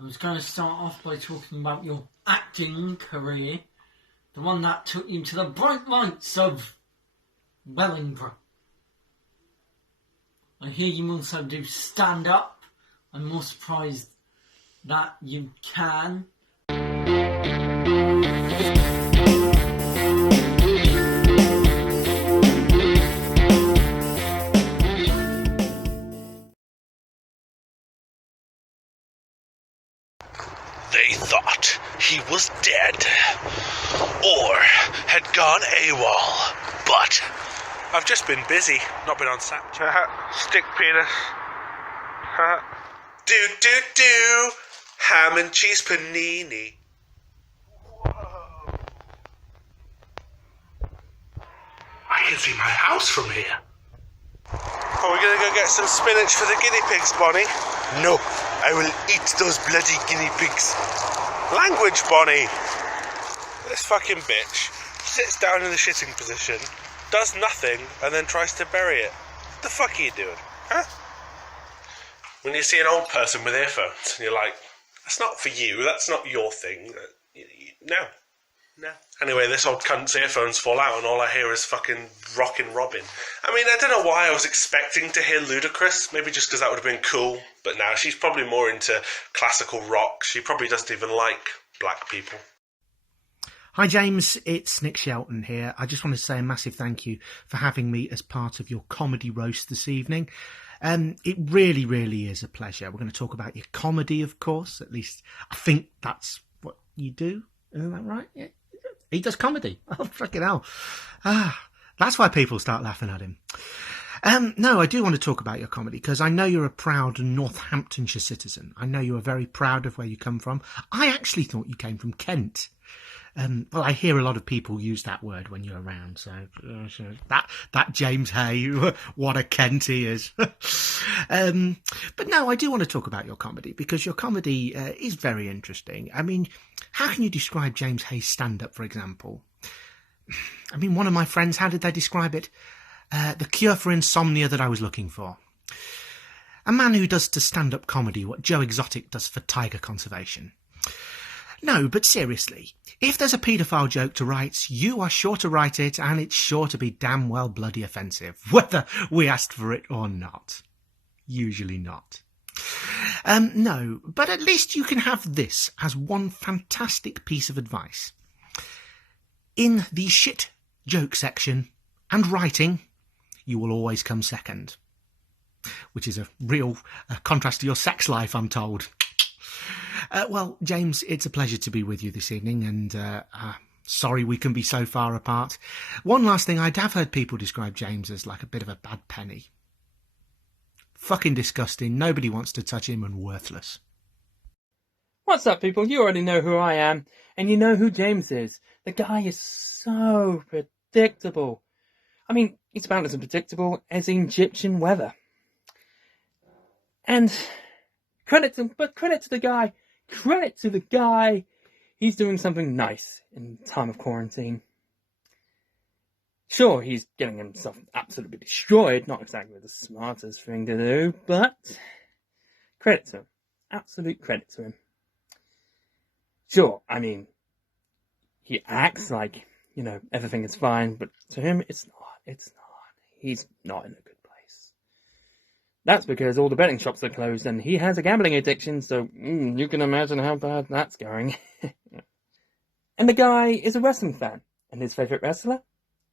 I was going to start off by talking about your acting career, the one that took you to the bright lights of Wellingborough. I hear you also do stand-up. I'm more surprised that you can. They thought he was dead, or had gone AWOL, but I've just been busy, not been on set. Stick penis. Do, ham and cheese panini. Whoa. I can see my house from here. Are we gonna go get some spinach for the guinea pigs, Bonnie? No, I will eat those bloody guinea pigs. Language, Bonnie. This fucking bitch sits down in the shitting position, does nothing, and then tries to bury it. What the fuck are you doing, huh? When you see an old person with earphones, and you're like, that's not for you, that's not your thing. No. Anyway, this old cunt's earphones fall out and all I hear is fucking Rockin' Robin. I mean, I don't know why I was expecting to hear Ludacris, maybe just because that would have been cool, but now she's probably more into classical rock. She probably doesn't even like black people. Hi James, it's Nick Shelton here. I just want to say a massive thank you for having me as part of your comedy roast this evening. It really, really is a pleasure. We're going to talk about your comedy, of course. At least I think that's what you do. Isn't that right? Yeah. He does comedy. Oh, fucking hell. That's why people start laughing at him. No, I do want to talk about your comedy because I know you're a proud Northamptonshire citizen. I know you are very proud of where you come from. I actually thought you came from Kent. Well, I hear a lot of people use that word when you're around. So that James Hay, what a Kent he is. But no, I do want to talk about your comedy because your comedy is very interesting. I mean, how can you describe James Hay's stand-up, for example? I mean, one of my friends, how did they describe it? The cure for insomnia that I was looking for. A man who does to stand-up comedy what Joe Exotic does for tiger conservation. No, but seriously, if there's a paedophile joke to write, you are sure to write it, and it's sure to be damn well bloody offensive, whether we asked for it or not. Usually not. No, but at least you can have this as one fantastic piece of advice. In the shit joke section and writing, you will always come second. Which is a real contrast to your sex life, I'm told. Well, James, it's a pleasure to be with you this evening, and sorry we can be so far apart. One last thing, I have heard people describe James as like a bit of a bad penny. Fucking disgusting, nobody wants to touch him, and worthless. What's up, people? You already know who I am, and you know who James is. The guy is so predictable. I mean, it's about as predictable as Egyptian weather. And credit to the guy, he's doing something nice in time of quarantine. Sure, he's getting himself absolutely destroyed, not exactly the smartest thing to do, but credit to him. Absolute credit to him. Sure, I mean, he acts like, everything is fine, but to him, it's not. He's not in a good place. That's because all the betting shops are closed and he has a gambling addiction, so you can imagine how bad that's going. And the guy is a wrestling fan, and his favourite wrestler?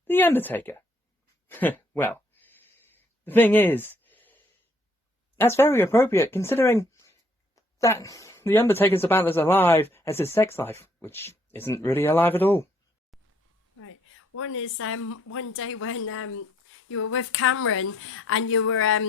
The Undertaker. Well, the thing is, that's very appropriate considering that the Undertaker's about as alive as his sex life, which isn't really alive at all. Right. One is one day when you were with Cameron and you were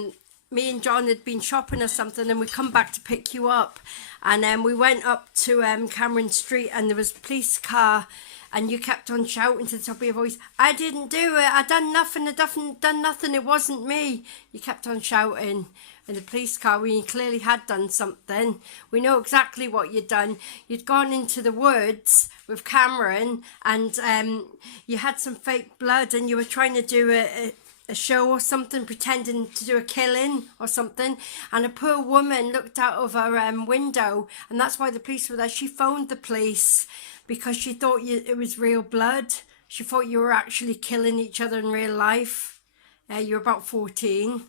me and John had been shopping or something, and we come back to pick you up, and we went up to Cameron Street, and there was a police car, and you kept on shouting to the top of your voice, "I didn't do it, I done nothing, it wasn't me." You kept on shouting in the police car when you clearly had done something. We know exactly what you'd done. You'd gone into the woods with Cameron, and you had some fake blood, and you were trying to do a show or something, pretending to do a killing or something, and a poor woman looked out of her window, and that's why the police were there. She phoned the police because she thought it was real blood. She thought you were actually killing each other in real life. You're about 14.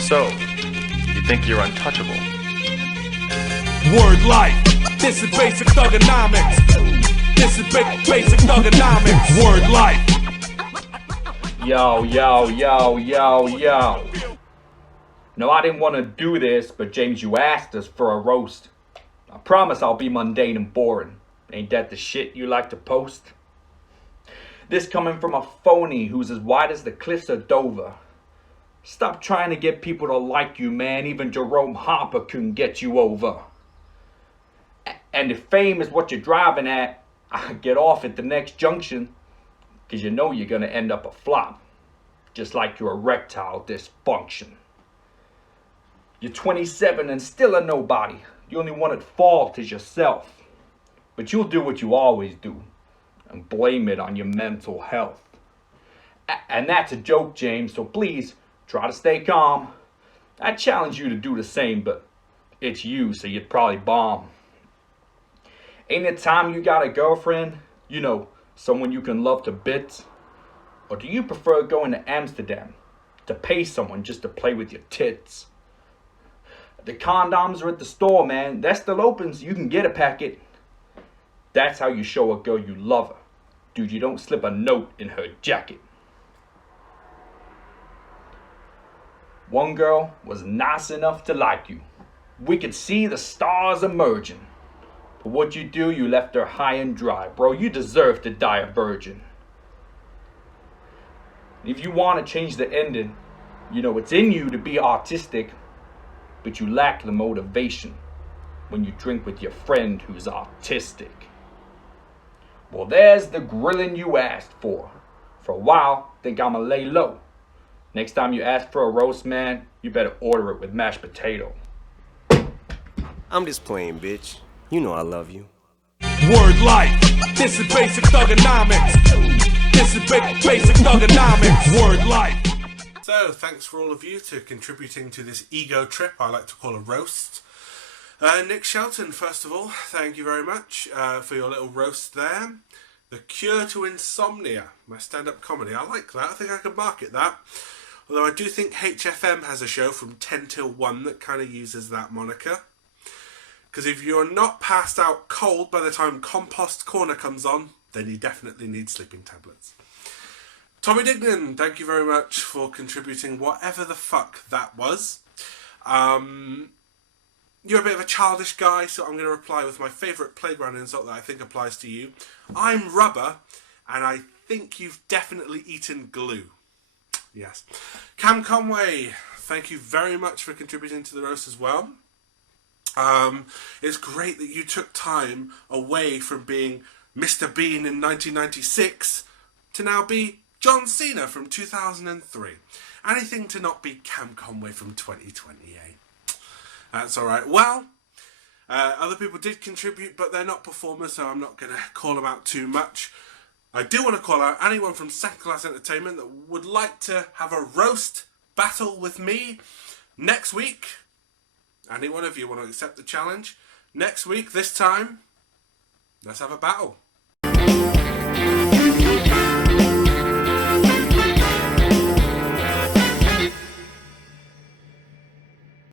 So, you think you're untouchable? Word life. This is basic thugonomics. This is basic thugonomics. Word life. Yo, yo, yo, yo, yo. No, I didn't want to do this, but James, you asked us for a roast. I promise I'll be mundane and boring. Ain't that the shit you like to post? This coming from a phony who's as wide as the cliffs of Dover. Stop trying to get people to like you, man. Even Jerome Harper couldn't get you over. And if fame is what you're driving at, get off at the next junction, because you know you're going to end up a flop, just like your erectile dysfunction. You're 27 and still a nobody. The only one at fault is yourself. But you'll do what you always do, and blame it on your mental health. And that's a joke, James, so please try to stay calm. I challenge you to do the same, but it's you, so you'd probably bomb. Ain't it time you got a girlfriend? You know, someone you can love to bits? Or do you prefer going to Amsterdam to pay someone just to play with your tits? The condoms are at the store, man. They're still open, so you can get a packet. That's how you show a girl you love her. Dude, you don't slip a note in her jacket. One girl was nice enough to like you. We could see the stars emerging. But what you do, you left her high and dry. Bro, you deserve to die a virgin. If you want to change the ending, you know it's in you to be artistic, but you lack the motivation when you drink with your friend who's autistic. Well, there's the grilling you asked for. For a while, think I'ma lay low. Next time you ask for a roast, man, you better order it with mashed potato. I'm just playing, bitch. You know I love you. Word life. This is basic thugonomics. This is basic thugonomics. Word life. So, thanks for all of you to contributing to this ego trip I like to call a roast. Nick Shelton, first of all, thank you very much for your little roast there. The Cure to Insomnia, my stand-up comedy. I like that. I think I could market that. Although I do think HFM has a show from 10 till 1 that kind of uses that moniker. Because if you're not passed out cold by the time Compost Corner comes on, then you definitely need sleeping tablets. Tommy Dignan, thank you very much for contributing whatever the fuck that was. You're a bit of a childish guy, so I'm going to reply with my favourite playground insult that I think applies to you. I'm rubber, and I think you've definitely eaten glue. Yes. Cam Conway, thank you very much for contributing to the roast as well. It's great that you took time away from being Mr. Bean in 1996 to now be John Cena from 2003. Anything to not be Cam Conway from 2028. That's alright. Well, other people did contribute, but they're not performers, so I'm not going to call them out too much. I do want to call out anyone from Second Class Entertainment that would like to have a roast battle with me next week. Any one of you want to accept the challenge? Next week, this time, let's have a battle.